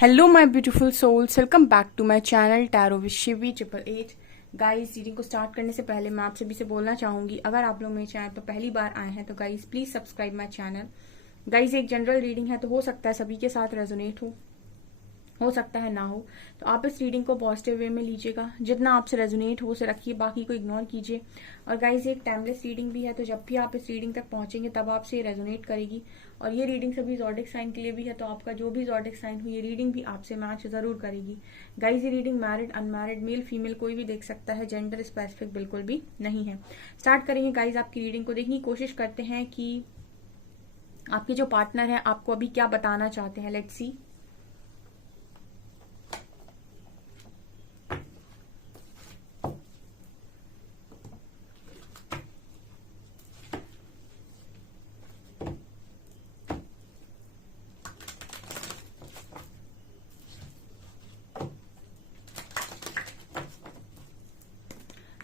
Hello my beautiful souls, welcome back to my channel tarot with Shivi 888। Guys, reading को start करने से पहले मैं आप सभी से बोलना चाहूंगी, अगर आप लोग मेरे चैनल पर पहली बार आए हैं तो guys please subscribe my channel. Guys, एक जनरल रीडिंग है तो हो सकता है सभी के साथ रेजोनेट हो सकता है ना हो, तो आप इस रीडिंग को पॉजिटिव वे में लीजिएगा। जितना आपसे रेजोनेट हो उसे रखिए, बाकी को इग्नोर कीजिए। और गाइज, एक टाइमलेस रीडिंग भी है, तो जब भी आप इस रीडिंग तक पहुंचेंगे तब आपसे ये रेजोनेट करेगी। और ये रीडिंग सभी जॉडिक साइन के लिए भी है, तो आपका जो भी जॉडिक साइन हो ये रीडिंग भी आपसे मैच जरूर करेगी। गाइज, ये reading married unmarried male female कोई भी देख सकता है, जेंडर स्पेसिफिक बिल्कुल भी नहीं है। स्टार्ट करेंगे गाइज आपकी रीडिंग को। देखने की कोशिश करते हैं कि आपके जो पार्टनर है आपको अभी क्या बताना चाहते हैं। Let's see.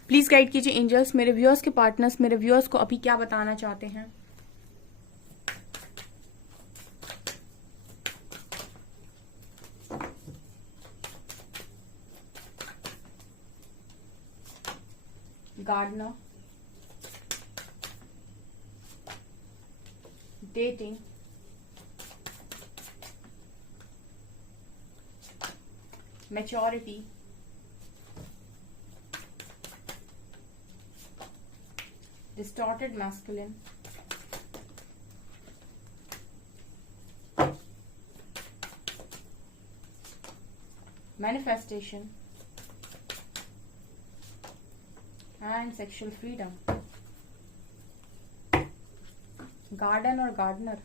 प्लीज गाइड कीजिए एंजल्स, मेरे व्यूअर्स के पार्टनर्स मेरे व्यूअर्स को अभी क्या बताना चाहते हैं। Gardener, dating, maturity, distorted masculine, manifestation and sexual freedom, garden और gardener।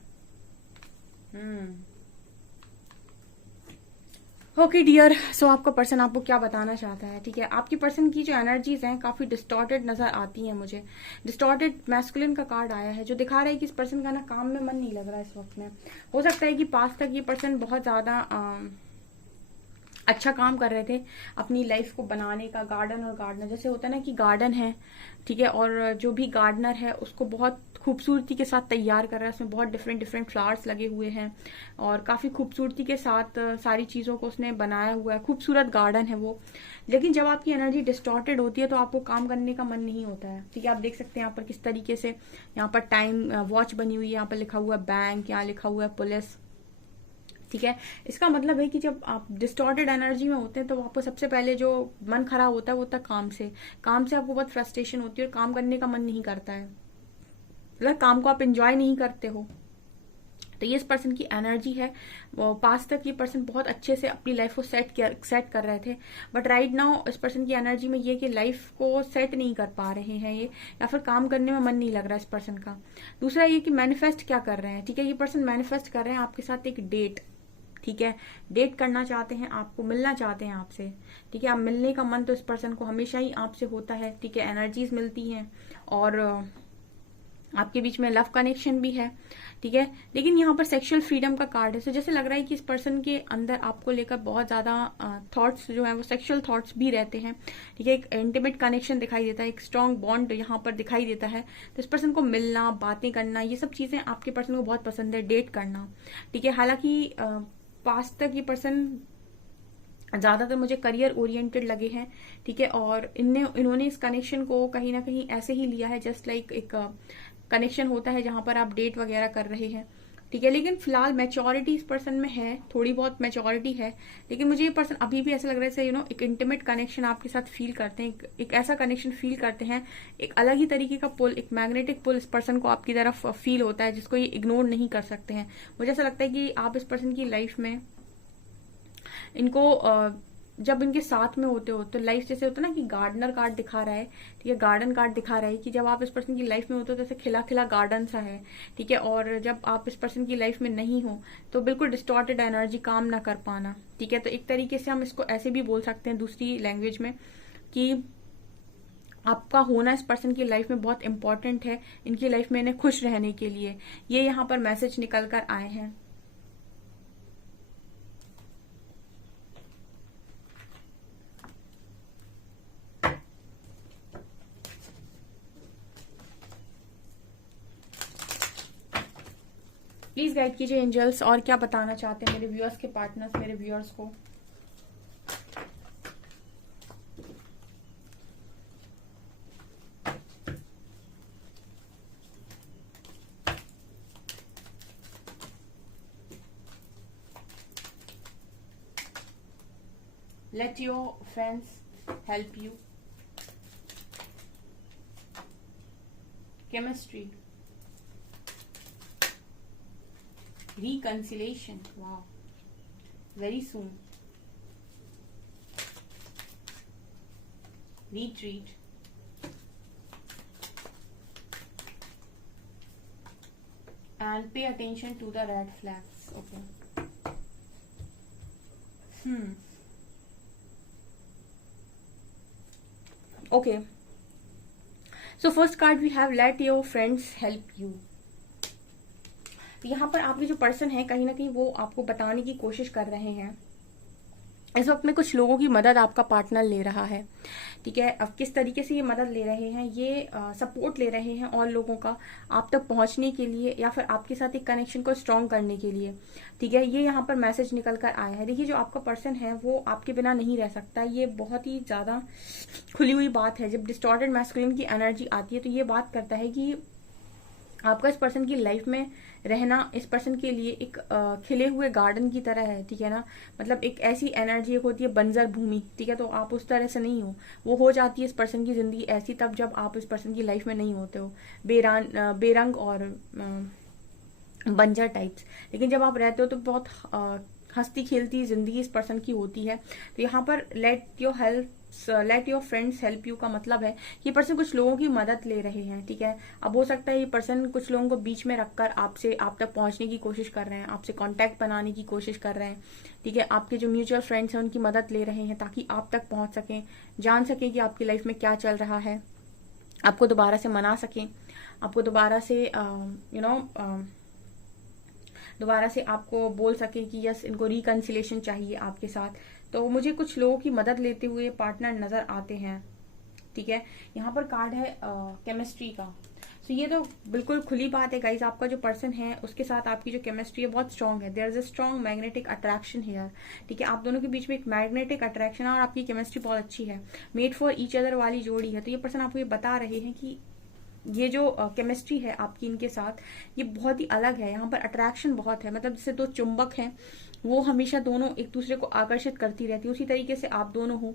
ओके डियर, सो आपका पर्सन आपको क्या बताना चाहता है। ठीक है, आपकी पर्सन की जो एनर्जीज हैं काफी डिस्टॉर्टेड नजर आती हैं मुझे। डिस्टॉर्टेड मैस्कुलिन का कार्ड आया है जो दिखा रहा है कि इस पर्सन का ना काम में मन नहीं लग रहा है इस वक्त में। हो सकता है कि पास तक ये पर्सन बहुत ज्यादा अच्छा काम कर रहे थे अपनी लाइफ को बनाने का। गार्डन और गार्डनर जैसे होता है ना कि गार्डन है, ठीक है, और जो भी गार्डनर है उसको बहुत खूबसूरती के साथ तैयार कर रहा है। उसमें बहुत डिफरेंट डिफरेंट फ्लावर्स लगे हुए हैं और काफी खूबसूरती के साथ सारी चीजों को उसने बनाया हुआ है। खूबसूरत गार्डन है वो। लेकिन जब आपकी एनर्जी डिस्टॉर्टेड होती है तो आपको काम करने का मन नहीं होता है। ठीक है, आप देख सकते हैं यहाँ पर किस तरीके से यहाँ पर टाइम वॉच बनी हुई है, यहाँ पर लिखा हुआ है बैंक, यहाँ लिखा हुआ है पुलिस। ठीक है, इसका मतलब है कि जब आप डिस्टॉर्टेड एनर्जी में होते हैं तो आपको सबसे पहले जो मन खराब होता है वो होता है काम से। काम से आपको बहुत फ्रस्ट्रेशन होती है और काम करने का मन नहीं करता है, मतलब काम को आप एंजॉय नहीं करते हो। तो ये इस पर्सन की एनर्जी है। वो पास तक ये पर्सन बहुत अच्छे से अपनी लाइफ को सेट कर रहे थे, बट राइट नाउ इस पर्सन की एनर्जी में ये कि लाइफ को सेट नहीं कर पा रहे हैं ये, या फिर काम करने में मन नहीं लग रहा है इस पर्सन का। दूसरा ये कि मैनिफेस्ट क्या कर रहे हैं। ठीक है, ये पर्सन मैनिफेस्ट कर रहे हैं आपके साथ एक डेट। ठीक है, डेट करना चाहते हैं, आपको मिलना चाहते हैं आपसे। ठीक है, आप मिलने का मन तो इस पर्सन को हमेशा ही आपसे होता है। ठीक है, एनर्जीज मिलती हैं और आपके बीच में लव कनेक्शन भी है। ठीक है, लेकिन यहाँ पर सेक्सुअल फ्रीडम का कार्ड है। तो जैसे लग रहा है कि इस पर्सन के अंदर आपको लेकर बहुत ज्यादा थॉट्स जो है वो सेक्सुअल थॉट्स भी रहते हैं। ठीक है, एक इंटीमेट कनेक्शन दिखाई देता है, एक स्ट्रॉन्ग बॉन्ड यहाँ पर दिखाई देता है। तो इस पर्सन को मिलना, बातें करना, ये सब चीजें आपके पर्सन को बहुत पसंद है, डेट करना। ठीक है, हालांकि पास्ट तक ये पर्सन ज्यादातर मुझे करियर ओरिएंटेड लगे हैं। ठीक है, और इन्होंने इस कनेक्शन को कहीं ना कहीं ऐसे ही लिया है, जस्ट लाइक एक कनेक्शन होता है जहां पर आप डेट वगैरह कर रहे हैं। ठीक है, लेकिन फिलहाल मैच्योरिटी इस पर्सन में है, थोड़ी बहुत मैच्योरिटी है। लेकिन मुझे ये पर्सन अभी भी ऐसा लग रहा है एक इंटीमेट कनेक्शन आपके साथ फील करते हैं, एक ऐसा कनेक्शन फील करते हैं, एक अलग ही तरीके का पुल, एक मैग्नेटिक पुल इस पर्सन को आपकी तरफ फील होता है, जिसको ये इग्नोर नहीं कर सकते हैं। मुझे ऐसा लगता है कि आप इस पर्सन की लाइफ में इनको जब इनके साथ में होते हो तो लाइफ जैसे होता है ना कि गार्डनर कार्ड दिखा रहा है। ठीक है, गार्डन कार्ड दिखा रहा है कि जब आप इस पर्सन की लाइफ में होते हो तो जैसे खिला खिला गार्डन सा है। ठीक है, और जब आप इस पर्सन की लाइफ में नहीं हो तो बिल्कुल डिस्टॉर्टेड एनर्जी, काम ना कर पाना। ठीक है, तो एक तरीके से हम इसको ऐसे भी बोल सकते हैं दूसरी लैंग्वेज में कि आपका होना इस पर्सन की लाइफ में बहुत इंपॉर्टेंट है, इनकी लाइफ में इन्हें खुश रहने के लिए। ये यहाँ पर मैसेज निकल कर आए हैं। प्लीज गाइड कीजिए एंजल्स, और क्या बताना चाहते हैं मेरे व्यूअर्स के पार्टनर्स, मेरे व्यूअर्स को। Let your friends help you. Chemistry. Reconciliation. Wow. Very soon. Retreat. And pay attention to the red flags. Okay. Okay. So first card we have let your friends help you. तो यहाँ पर आपके जो person है कहीं ना कहीं वो आपको बताने की कोशिश कर रहे हैं इस वक्त में कुछ लोगों की मदद आपका पार्टनर ले रहा है, ठीक है। अब किस तरीके से ये मदद ले रहे हैं, ये सपोर्ट ले रहे हैं और लोगों का आप तक पहुंचने के लिए या फिर आपके साथ एक कनेक्शन को स्ट्रॉन्ग करने के लिए, ठीक है। ये यहाँ पर मैसेज निकल कर आया है। देखिए जो आपका पर्सन है वो आपके बिना नहीं रह सकता, ये बहुत ही ज्यादा खुली हुई बात है। जब डिस्टॉर्टेड मैस्कुलिन की एनर्जी आती है तो ये बात करता है कि आपका इस पर्सन की लाइफ में रहना इस पर्सन के लिए एक खिले हुए गार्डन की तरह है, ठीक है ना। मतलब एक ऐसी एनर्जी एक होती है बंजर भूमि, ठीक है, तो आप उस तरह से नहीं हो। वो हो जाती है इस पर्सन की जिंदगी ऐसी तब जब आप इस पर्सन की लाइफ में नहीं होते हो, बेरंग और बंजर टाइप्स। लेकिन जब आप रहते हो तो बहुत हंसती खेलती जिंदगी इस पर्सन की होती है। तो यहाँ पर let your friends help you का मतलब है ये पर्सन कुछ लोगों की मदद ले रहे हैं, ठीक है। अब हो सकता है ये पर्सन कुछ लोगों को बीच में रखकर आप तक पहुंचने की कोशिश कर रहे हैं, आपसे कांटेक्ट बनाने की कोशिश कर रहे हैं, ठीक है। आपके जो म्यूचुअल फ्रेंड्स हैं उनकी मदद ले रहे हैं ताकि आप तक पहुंच सकें, जान सकें कि आपकी लाइफ में क्या चल रहा है, आपको दोबारा से मना सकें, आपको दोबारा से दोबारा से आपको बोल सके कि यस इनको रिकंसिलेशन चाहिए आपके साथ। तो मुझे कुछ लोगों की मदद लेते हुए पार्टनर नजर आते हैं, ठीक है। यहाँ पर कार्ड है केमिस्ट्री का। तो ये तो बिल्कुल खुली बात है गाइज, आपका जो पर्सन है उसके साथ आपकी जो केमिस्ट्री है बहुत स्ट्रांग है। There is a strong magnetic attraction here, ठीक है। आप दोनों के बीच में एक मैग्नेटिक अट्रैक्शन है और आपकी केमिस्ट्री बहुत अच्छी है, मेड फॉर ईच अदर वाली जोड़ी है। तो ये पर्सन आपको ये बता रहे हैं कि ये जो केमिस्ट्री है आपकी इनके साथ ये बहुत ही अलग है। यहाँ पर अट्रैक्शन बहुत है, मतलब जैसे दो चुंबक हैं वो हमेशा दोनों एक दूसरे को आकर्षित करती रहती है, उसी तरीके से आप दोनों हो,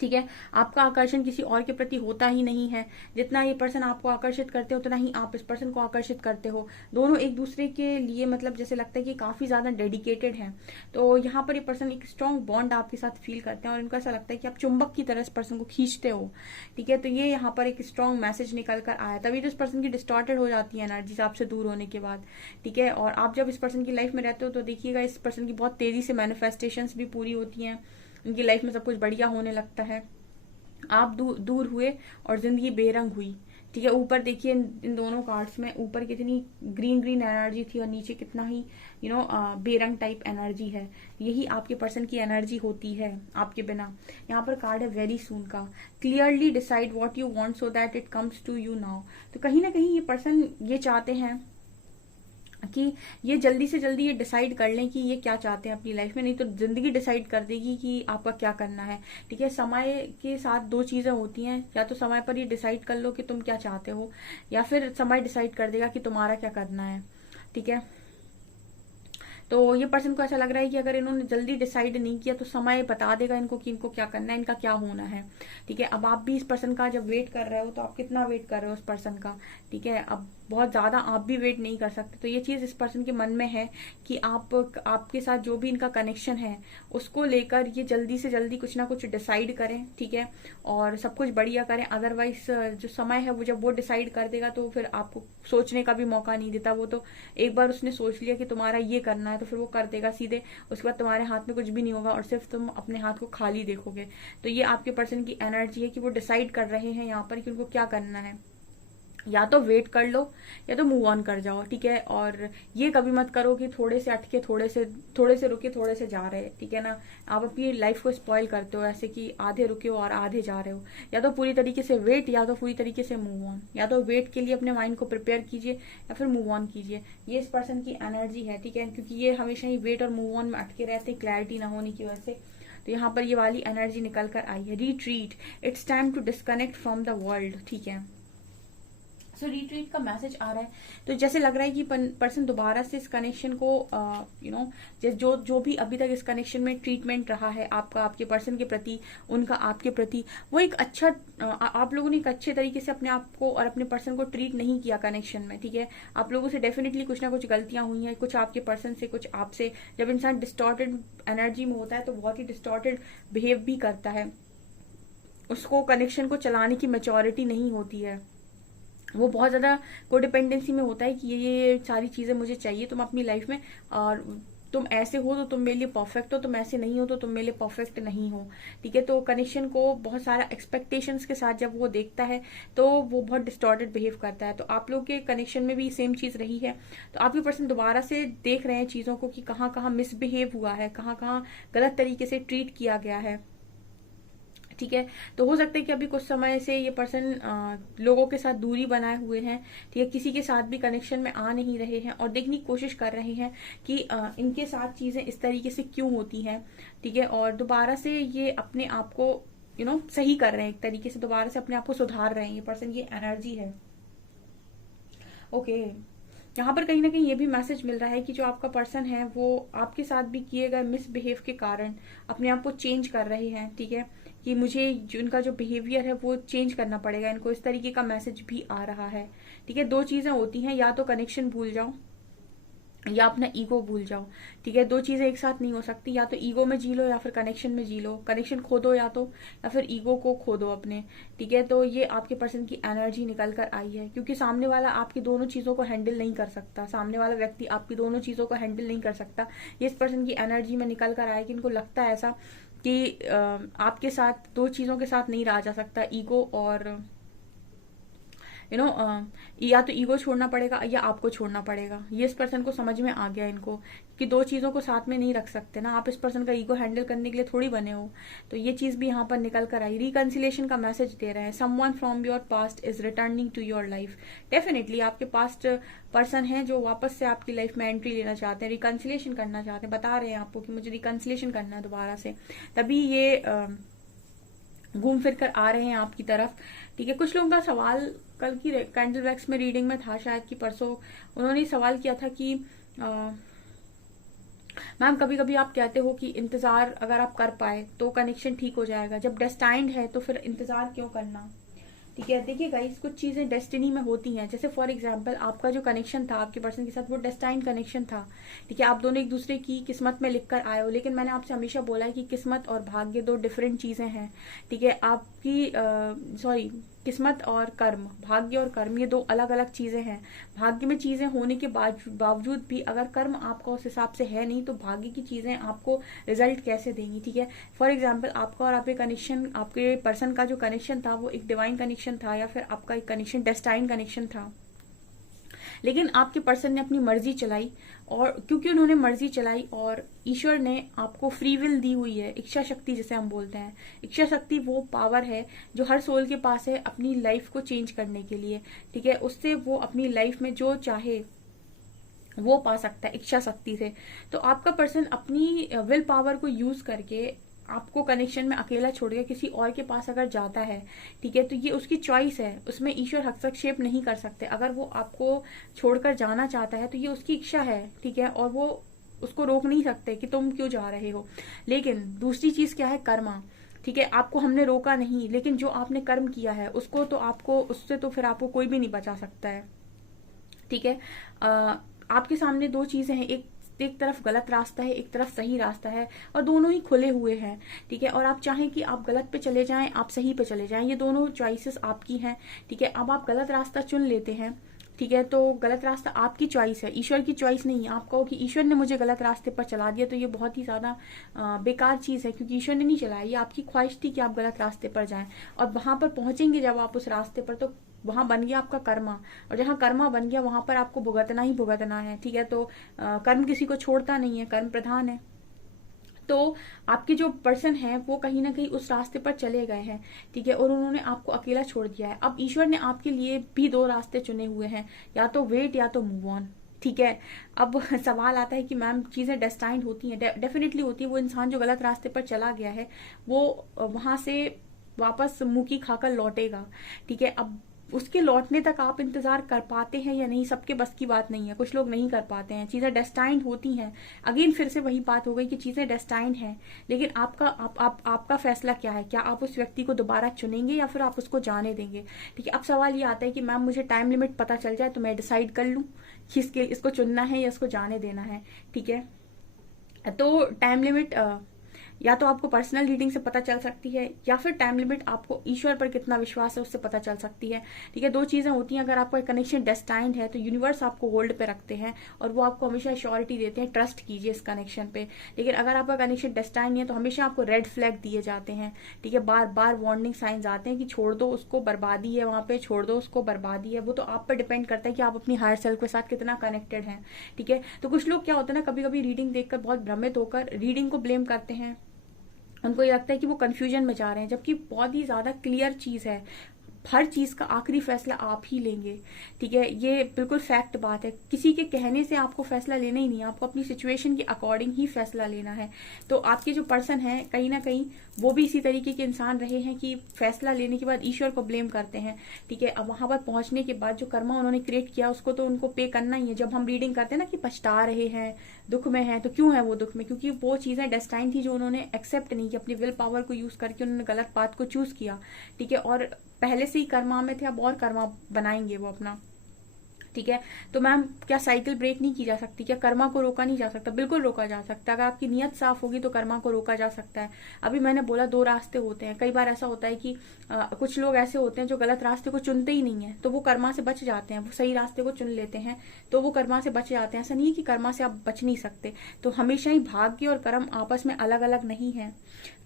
ठीक है। आपका आकर्षण किसी और के प्रति होता ही नहीं है, जितना ये पर्सन आपको आकर्षित करते हो उतना ही आप इस पर्सन को आकर्षित करते हो। दोनों एक दूसरे के लिए मतलब जैसे लगता है कि काफी ज्यादा डेडिकेटेड हैं। तो यहाँ पर ये पर्सन एक स्ट्रॉन्ग बॉन्ड आपके साथ फील करते हैं और इनको ऐसा लगता है कि आप चुंबक की तरह इस पर्सन को खींचते हो, ठीक है। तो ये यहाँ पर एक स्ट्रॉन्ग मैसेज निकल कर आया, तभी तो इस पर्सन की डिस्टॉर्टेड हो जाती है एनर्जी आपसे दूर होने के बाद, ठीक है। और आप जब इस पर्सन की लाइफ में रहते हो तो देखिएगा इस पर्सन की बहुत तेजी से मैनिफेस्टेशंस भी पूरी होती हैं, उनकी लाइफ में सब कुछ बढ़िया होने लगता है। आप दूर हुए और जिंदगी बेरंग हुई, ठीक है। ऊपर देखिए इन दोनों कार्ड्स में ऊपर कितनी ग्रीन एनर्जी थी और नीचे कितना ही बेरंग टाइप एनर्जी है। यही आपके पर्सन की एनर्जी होती है आपके बिना। यहाँ पर कार्ड है वेरी सून का, clearly decide what you want so that it comes to you now. तो कहीं ना कहीं ये पर्सन ये चाहते हैं कि ये जल्दी से जल्दी ये डिसाइड कर लें कि ये क्या चाहते हैं अपनी लाइफ में, नहीं तो जिंदगी डिसाइड कर देगी कि आपका क्या करना है, ठीक है। समय के साथ दो चीजें होती हैं, या तो समय पर ये डिसाइड कर लो कि तुम क्या चाहते हो, या फिर समय डिसाइड कर देगा कि तुम्हारा क्या करना है, ठीक है। तो ये पर्सन को ऐसा लग रहा है कि अगर इन्होंने जल्दी डिसाइड नहीं किया तो समय बता देगा इनको कि इनको क्या करना है, इनका क्या होना है, ठीक है। अब आप भी इस पर्सन का जब वेट कर रहे हो तो आप कितना वेट कर रहे हो उस पर्सन का, ठीक है। अब बहुत ज्यादा आप भी वेट नहीं कर सकते। तो ये चीज इस पर्सन के मन में है कि आपके साथ जो भी इनका कनेक्शन है उसको लेकर ये जल्दी से जल्दी कुछ ना कुछ डिसाइड करें, ठीक है, और सब कुछ बढ़िया करें। अदरवाइज जो समय है वो जब वो डिसाइड कर देगा तो फिर आपको सोचने का भी मौका नहीं देता। वो तो एक बार उसने सोच लिया कि तुम्हारा ये करना है तो फिर वो कर देगा सीधे, उसके बाद तुम्हारे हाथ में कुछ भी नहीं होगा और सिर्फ तुम अपने हाथ को खाली देखोगे। तो ये आपके पर्सन की एनर्जी है कि वो डिसाइड कर रहे हैं यहाँ पर कि उनको क्या करना है। या तो वेट कर लो या तो मूव ऑन कर जाओ, ठीक है। और ये कभी मत करो कि थोड़े से अटके, थोड़े से रुके, थोड़े से जा रहे, ठीक है ना। आप अपनी लाइफ को स्पॉइल करते हो ऐसे कि आधे रुके हो और आधे जा रहे हो। या तो पूरी तरीके से वेट, या तो पूरी तरीके से मूव ऑन। या तो वेट के लिए अपने माइंड को प्रिपेयर कीजिए या फिर मूव ऑन कीजिए। ये इस पर्सन की एनर्जी है, ठीक है, क्योंकि ये हमेशा ही वेट और मूव ऑन में अटके रहते हैं, क्लैरिटी ना होने की वजह से। तो यहाँ पर ये वाली एनर्जी निकल कर आई है, retreat, it's time to disconnect from the world, ठीक है। सो रिट्रीट का मैसेज आ रहा है, तो जैसे लग रहा है कि पर्सन दोबारा से इस कनेक्शन को जो भी अभी तक इस कनेक्शन में ट्रीटमेंट रहा है आपका, आपके पर्सन के प्रति, उनका आपके प्रति, वो एक अच्छा आप लोगों ने एक अच्छे तरीके से अपने आप को और अपने पर्सन को ट्रीट नहीं किया कनेक्शन में, ठीक है। आप लोगों से डेफिनेटली कुछ ना कुछ गलतियां हुई हैं, कुछ आपके पर्सन से, कुछ आपसे। जब इंसान डिस्टॉर्टेड एनर्जी में होता है तो बहुत ही डिस्टॉर्टेड बिहेव भी करता है, उसको कनेक्शन को चलाने की मैच्योरिटी नहीं होती है, वो बहुत ज्यादा कोडिपेंडेंसी में होता है कि ये सारी चीजें मुझे चाहिए तुम अपनी लाइफ में, और तुम ऐसे हो तो तुम मेरे लिए परफेक्ट हो, तुम ऐसे नहीं हो तो तुम मेरे लिए परफेक्ट नहीं हो, ठीक है। तो कनेक्शन को बहुत सारा एक्सपेक्टेशंस के साथ जब वो देखता है तो वो बहुत डिस्टॉर्टेड बिहेव करता है। तो आप लोग के कनेक्शन में भी सेम चीज रही है। तो आपके पर्सन दोबारा से देख रहे हैं चीजों को कि कहाँ कहाँ मिसबिहेव हुआ है, कहाँ कहाँ गलत तरीके से ट्रीट किया गया है, ठीक है। तो हो सकता है कि अभी कुछ समय से ये पर्सन लोगों के साथ दूरी बनाए हुए हैं, ठीक है, किसी के साथ भी कनेक्शन में आ नहीं रहे हैं और देखने की कोशिश कर रहे हैं कि इनके साथ चीजें इस तरीके से क्यों होती हैं, ठीक है। और दोबारा से ये अपने आप को सही कर रहे हैं, एक तरीके से दोबारा से अपने आप को सुधार रहे हैं ये पर्सन, ये एनर्जी है। ओके, यहाँ पर कहीं ना कहीं ये भी मैसेज मिल रहा है कि जो आपका पर्सन है वो आपके साथ भी किए गए मिसबिहेव के कारण अपने आप को चेंज कर रहे हैं, ठीक है, कि मुझे जो इनका जो बिहेवियर है वो चेंज करना पड़ेगा इनको, इस तरीके का मैसेज भी आ रहा है, ठीक है। दो चीजें होती हैं, या तो कनेक्शन भूल जाओ या अपना ईगो भूल जाओ, ठीक है। दो चीजें एक साथ नहीं हो सकती, या तो ईगो में जी लो या फिर कनेक्शन में जी लो, कनेक्शन खो दो या फिर ईगो को खो दो अपने, ठीक है। तो ये आपके पर्सन की एनर्जी निकल कर आई है, क्योंकि सामने वाला आपकी दोनों चीजों को हैंडल नहीं कर सकता, सामने वाला व्यक्ति आपकी दोनों चीजों को हैंडल नहीं कर सकता। ये इस पर्सन की एनर्जी में निकल कर आया कि इनको लगता है ऐसा कि आपके साथ दो चीजों के साथ नहीं रहा जा सकता, ईगो और या तो ईगो छोड़ना पड़ेगा या आपको छोड़ना पड़ेगा। ये इस पर्सन को समझ में आ गया इनको कि दो चीजों को साथ में नहीं रख सकते ना, आप इस पर्सन का ईगो हैंडल करने के लिए थोड़ी बने हो। तो ये चीज भी यहाँ पर निकल कर आई, रिकंसिलेशन का मैसेज दे रहे हैं। Someone from your past is returning to your life. Definitely आपके पास्ट पर्सन है जो वापस से आपकी लाइफ में एंट्री लेना चाहते हैं, रिकंसिलेशन करना चाहते हैं, बता रहे हैं आपको कि मुझे रिकंसिलेशन करना है दोबारा से, तभी ये घूम फिर कर आ रहे हैं आपकी तरफ, ठीक है। कुछ लोगों का सवाल कल की कैंडल वैक्स में रीडिंग में था, शायद कि परसों, उन्होंने सवाल किया था कि मैम कभी कभी आप कहते हो कि इंतजार अगर आप कर पाए तो कनेक्शन ठीक हो जाएगा, जब डेस्टाइंड है तो फिर इंतजार क्यों करना, ठीक है। देखिए गाइस, कुछ चीजें डेस्टिनी में होती हैं, जैसे फॉर एग्जांपल आपका जो कनेक्शन था आपके पर्सन के साथ वो डेस्टाइंड कनेक्शन था, ठीक है। आप दोनों एक दूसरे की किस्मत में लिख कर आए हो, लेकिन मैंने आपसे हमेशा बोला है कि किस्मत और भाग्य दो डिफरेंट चीजें हैं, ठीक है। आपकी किस्मत और कर्म, भाग्य और कर्म, ये दो अलग अलग चीजें हैं। भाग्य में चीजें होने के बावजूद भी अगर कर्म आपका उस हिसाब से है नहीं तो भाग्य की चीजें आपको रिजल्ट कैसे देंगी, ठीक है। फॉर एग्जाम्पल आपका और आपके कनेक्शन, आपके पर्सन का जो कनेक्शन था वो एक डिवाइन कनेक्शन था, या फिर आपका एक कनेक्शन डेस्टाइन कनेक्शन था, लेकिन आपके पर्सन ने अपनी मर्जी चलाई, और क्योंकि उन्होंने मर्जी चलाई और ईश्वर ने आपको फ्री विल दी हुई है, इच्छा शक्ति जिसे हम बोलते हैं, इच्छा शक्ति वो पावर है जो हर सोल के पास है अपनी लाइफ को चेंज करने के लिए, ठीक है। उससे वो अपनी लाइफ में जो चाहे वो पा सकता है इच्छा शक्ति से। तो आपका पर्सन अपनी विल पावर को यूज करके आपको कनेक्शन में अकेला छोड़ के किसी और के पास अगर जाता है, ठीक है, तो ये उसकी चॉइस है, उसमें ईश्वर हस्तक्षेप नहीं कर सकते। अगर वो आपको छोड़कर जाना चाहता है तो ये उसकी इच्छा है, ठीक है, और वो उसको रोक नहीं सकते कि तुम क्यों जा रहे हो। लेकिन दूसरी चीज क्या है, कर्मा, ठीक है। आपको हमने रोका नहीं, लेकिन जो आपने कर्म किया है उसको तो आपको, उससे तो फिर आपको कोई भी नहीं बचा सकता है, ठीक है। आपके सामने दो चीजें हैं, एक तरफ गलत रास्ता है, एक तरफ सही रास्ता है, और दोनों ही खुले हुए हैं, ठीक है। और आप चाहें कि आप गलत पे चले जाएं, आप सही पे चले जाएं, ये दोनों चॉइसेस आपकी हैं, ठीक है। अब आप गलत रास्ता चुन लेते हैं, ठीक है, तो गलत रास्ता आपकी चॉइस है, ईश्वर की चॉइस नहीं है। आप कहो कि ईश्वर ने मुझे गलत रास्ते पर चला दिया, तो ये बहुत ही ज्यादा बेकार चीज है, क्योंकि ईश्वर ने नहीं चलाया, ये आपकी ख्वाहिश थी कि आप गलत रास्ते पर जाएं, और वहां पर पहुंचेंगे जब आप उस रास्ते पर, तो वहां बन गया आपका कर्मा, और जहां कर्मा बन गया वहां पर आपको भुगतना ही भुगतना है, ठीक है। तो कर्म किसी को छोड़ता नहीं है, कर्म प्रधान है। तो आपके जो पर्सन है वो कहीं ना कहीं उस रास्ते पर चले गए हैं, ठीक है, और उन्होंने आपको अकेला छोड़ दिया है। अब ईश्वर ने आपके लिए भी दो रास्ते चुने हुए हैं, या तो वेट या तो मूव ऑन, ठीक है। अब सवाल आता है कि मैम चीजें डेस्टाइंड होती हैं, डेफिनेटली होती है। वो इंसान जो गलत रास्ते पर चला गया है वो वहां से वापस मुंह की खाकर लौटेगा, ठीक है। अब उसके लौटने तक आप इंतजार कर पाते हैं या नहीं, सबके बस की बात नहीं है, कुछ लोग नहीं कर पाते हैं। चीजें डेस्टाइंड होती हैं। अगेन फिर से वही बात हो गई कि चीजें डेस्टाइंड हैं, लेकिन आपका फैसला क्या है? क्या आप उस व्यक्ति को दोबारा चुनेंगे या फिर आप उसको जाने देंगे? ठीक है। अब सवाल ये आता है कि मैम मुझे टाइम लिमिट पता चल जाए तो मैं डिसाइड कर लूं कि इसको चुनना है या इसको जाने देना है, ठीक है। तो टाइम लिमिट या तो आपको पर्सनल रीडिंग से पता चल सकती है, या फिर टाइम लिमिट आपको ईश्वर पर कितना विश्वास है उससे पता चल सकती है, ठीक है। दो चीजें होती हैं। अगर आपका कनेक्शन डेस्टाइंड है तो यूनिवर्स आपको होल्ड पे रखते हैं और वो आपको हमेशा श्योरिटी देते हैं, ट्रस्ट कीजिए इस कनेक्शन पे। लेकिन अगर आपका कनेक्शन डेस्टाइंड है तो हमेशा आपको रेड फ्लैग दिए जाते हैं, ठीक है। बार बार वार्निंग साइंस आते हैं कि छोड़ दो उसको, बर्बादी है वहां पे, छोड़ दो उसको, बर्बादी है। वो तो आप पर डिपेंड करता है कि आप अपनी हायर सेल्फ के साथ कितना कनेक्टेड हैं, ठीक है। तो कुछ लोग क्या होता है ना, कभी कभी रीडिंग देखकर बहुत भ्रमित होकर रीडिंग को ब्लेम करते हैं। उनको ये लगता है कि वो कंफ्यूजन में जा रहे हैं, जबकि बहुत ही ज्यादा क्लियर चीज है। हर चीज का आखिरी फैसला आप ही लेंगे, ठीक है। ये बिल्कुल फैक्ट बात है। किसी के कहने से आपको फैसला लेना ही नहीं है, आपको अपनी सिचुएशन के अकॉर्डिंग ही फैसला लेना है। तो आपके जो पर्सन है कहीं ना कहीं वो भी इसी तरीके के इंसान रहे हैं कि फैसला लेने के बाद ईश्वर को ब्लेम करते हैं, ठीक है। अब वहां पर पहुंचने के बाद जो कर्मा उन्होंने क्रिएट किया उसको तो उनको पे करना ही है। जब हम रीडिंग करते हैं ना कि पछता रहे हैं, दुख में है, तो क्यों है वो दुख में? क्योंकि वो चीजें डेस्टाइन थी जो उन्होंने एक्सेप्ट नहीं की, अपनी विल पावर को यूज करके उन्होंने गलत पाथ को चूज किया, ठीक है। और पहले से ही कर्मा में थे, अब और कर्मा बनाएंगे वो अपना, ठीक है। तो मैम क्या साइकिल ब्रेक नहीं की जा सकती? क्या कर्मा को रोका नहीं जा सकता? बिल्कुल रोका जा सकता है। अगर आपकी नीयत साफ होगी तो कर्मा को रोका जा सकता है। अभी मैंने बोला दो रास्ते होते हैं। कई बार ऐसा होता है कि कुछ लोग ऐसे होते हैं जो गलत रास्ते को चुनते ही नहीं है, तो वो कर्मा से बच जाते हैं। वो सही रास्ते को चुन लेते हैं तो वो कर्मा से बच जाते हैं। ऐसा नहीं है कि कर्मा से आप बच नहीं सकते। तो हमेशा ही भाग्य और कर्म आपस में अलग अलग नहीं है।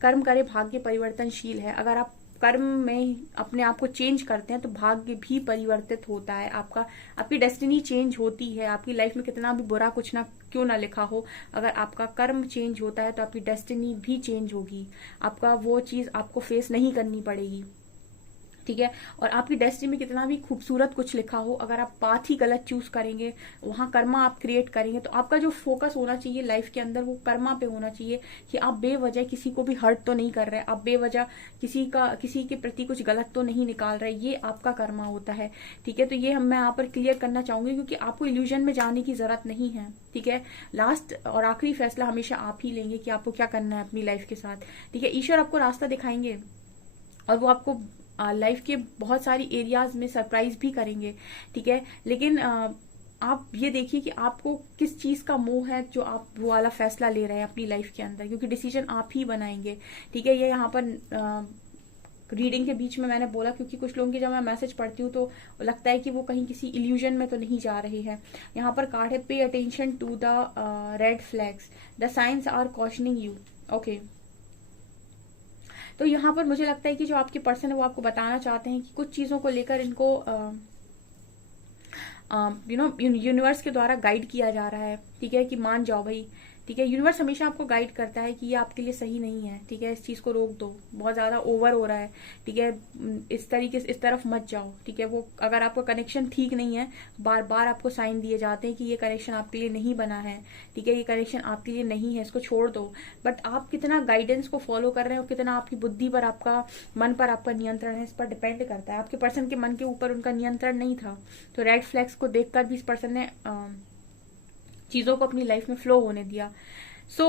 कर्म करे भाग्य परिवर्तनशील है। अगर आप कर्म में अपने आप को चेंज करते हैं तो भाग्य भी परिवर्तित होता है। आपकी डेस्टिनी चेंज होती है। आपकी लाइफ में कितना भी बुरा कुछ ना क्यों ना लिखा हो, अगर आपका कर्म चेंज होता है तो आपकी डेस्टिनी भी चेंज होगी। आपका वो चीज आपको फेस नहीं करनी पड़ेगी, ठीक है। और आपकी डेस्टिनी में कितना भी खूबसूरत कुछ लिखा हो, अगर आप पाथ ही गलत चूज करेंगे, वहां कर्मा आप क्रिएट करेंगे, तो आपका जो फोकस होना चाहिए लाइफ के अंदर वो कर्मा पे होना चाहिए कि आप बेवजह किसी को भी हर्ट तो नहीं कर रहे, आप बेवजह किसी के प्रति कुछ गलत तो नहीं निकाल रहे। ये आपका कर्मा होता है, ठीक है। तो ये मैं यहाँ पर क्लियर करना चाहूंगी क्योंकि आपको इल्यूजन में जाने की जरूरत नहीं है, ठीक है। लास्ट और आखिरी फैसला हमेशा आप ही लेंगे कि आपको क्या करना है अपनी लाइफ के साथ, ठीक है। ईश्वर आपको रास्ता दिखाएंगे और वो आपको लाइफ के बहुत सारी एरियाज में सरप्राइज भी करेंगे, ठीक है। लेकिन आप ये देखिए कि आपको किस चीज का मोह है जो आप वो वाला फैसला ले रहे हैं अपनी लाइफ के अंदर, क्योंकि डिसीजन आप ही बनाएंगे, ठीक है। ये यहाँ पर रीडिंग के बीच में मैंने बोला क्योंकि कुछ लोगों की जब मैं मैसेज पढ़ती हूँ तो लगता है कि वो कहीं किसी इल्यूजन में तो नहीं जा रहे हैं। यहाँ पर कार्ड है pay attention to the red flags, the signs are cautioning you, okay. तो यहाँ पर मुझे लगता है कि जो आपके पर्सन है वो आपको बताना चाहते हैं कि कुछ चीजों को लेकर इनको यूनिवर्स के द्वारा गाइड किया जा रहा है, ठीक है, कि मान जाओ भाई, ठीक है। यूनिवर्स हमेशा आपको गाइड करता है कि ये आपके लिए सही नहीं है, ठीक है, इस चीज को रोक दो, बहुत ज्यादा ओवर हो रहा है, ठीक है, इस तरीके से इस तरफ मत जाओ, ठीक है। वो अगर आपका कनेक्शन ठीक नहीं है, बार बार आपको साइन दिए जाते हैं कि ये कनेक्शन आपके लिए नहीं बना है, ठीक है, ये कनेक्शन आपके लिए नहीं है, इसको छोड़ दो। बट आप कितना गाइडेंस को फॉलो कर रहे हैं और कितना आपकी बुद्धि पर, आपका मन पर आपका नियंत्रण है, इस पर डिपेंड करता है। आपके पर्सन के मन के ऊपर उनका नियंत्रण नहीं था, तो रेड फ्लैग्स को देखकर भी इस पर्सन ने चीजों को अपनी लाइफ में फ्लो होने दिया। सो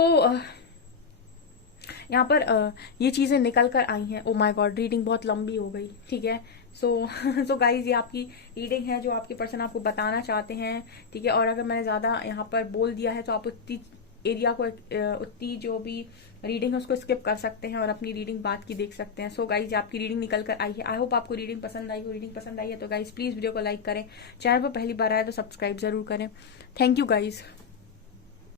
यहाँ पर ये चीजें निकल कर आई हैं। ओ माय गॉड, रीडिंग बहुत लंबी हो गई, ठीक है। सो गाइज, ये आपकी रीडिंग है जो आपके पर्सन आपको बताना चाहते हैं, ठीक है। और अगर मैंने ज्यादा यहाँ पर बोल दिया है तो आप उतनी एरिया को, उतनी जो भी रीडिंग है उसको स्किप कर सकते हैं और अपनी रीडिंग बाद की देख सकते हैं। सो गाइज, आपकी रीडिंग निकल कर आई है। आई होप आपको रीडिंग पसंद आई हो। रीडिंग पसंद आई है तो गाइज प्लीज वीडियो को लाइक करें, चैनल पर पहली बार आए तो सब्सक्राइब जरूर करें। Thank you guys.